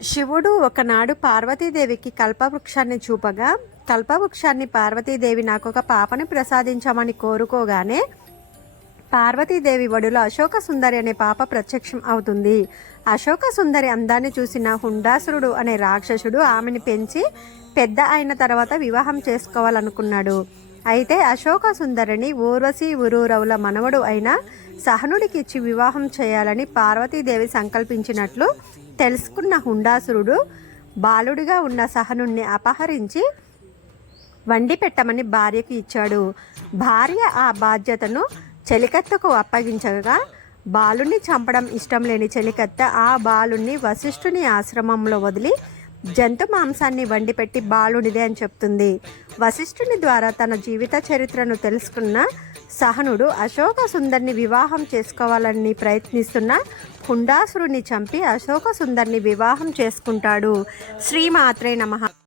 శివుడు ఒకనాడు పార్వతీదేవికి కల్పవృక్షాన్ని చూపగా, కల్పవృక్షాన్ని పార్వతీదేవి నాకొక పాపని ప్రసాదించమని కోరుకోగానే పార్వతీదేవి ఒడిలో అశోక సుందరి అనే పాప ప్రత్యక్షం అవుతుంది. అశోక సుందరి అందాన్ని చూసిన హుండాసురుడు అనే రాక్షసుడు ఆమెని పెంచి పెద్ద అయిన తర్వాత వివాహం చేసుకోవాలనుకున్నాడు. అయితే అశోక సుందరిని ఊర్వశి ఉరూరవుల మనవడు అయిన సహనుడికి ఇచ్చి వివాహం చేయాలని పార్వతీదేవి సంకల్పించినట్లు తెలుసుకున్న హుండాసురుడు బాలుడిగా ఉన్న సహనుణ్ణి అపహరించి వండి పెట్టమని భార్యకు ఇచ్చాడు. భార్య ఆ బాధ్యతను చెలికత్తకు అప్పగించగా, బాలుని చంపడం ఇష్టం లేని చెలికత్త ఆ బాలుని వశిష్ఠుని ఆశ్రమంలో వదిలి జంతు మాంసాన్ని వండిపెట్టి బాలునిదే అని చెప్తుంది. వశిష్ఠుని ద్వారా తన జీవిత చరిత్రను తెలుసుకున్న సహనుడు అశోక సుందరిని వివాహం చేసుకోవాలని ప్రయత్నిస్తున్న హుండాసురుని చంపి అశోక సుందరిని వివాహం చేసుకుంటాడు. శ్రీమాత్రే నమః.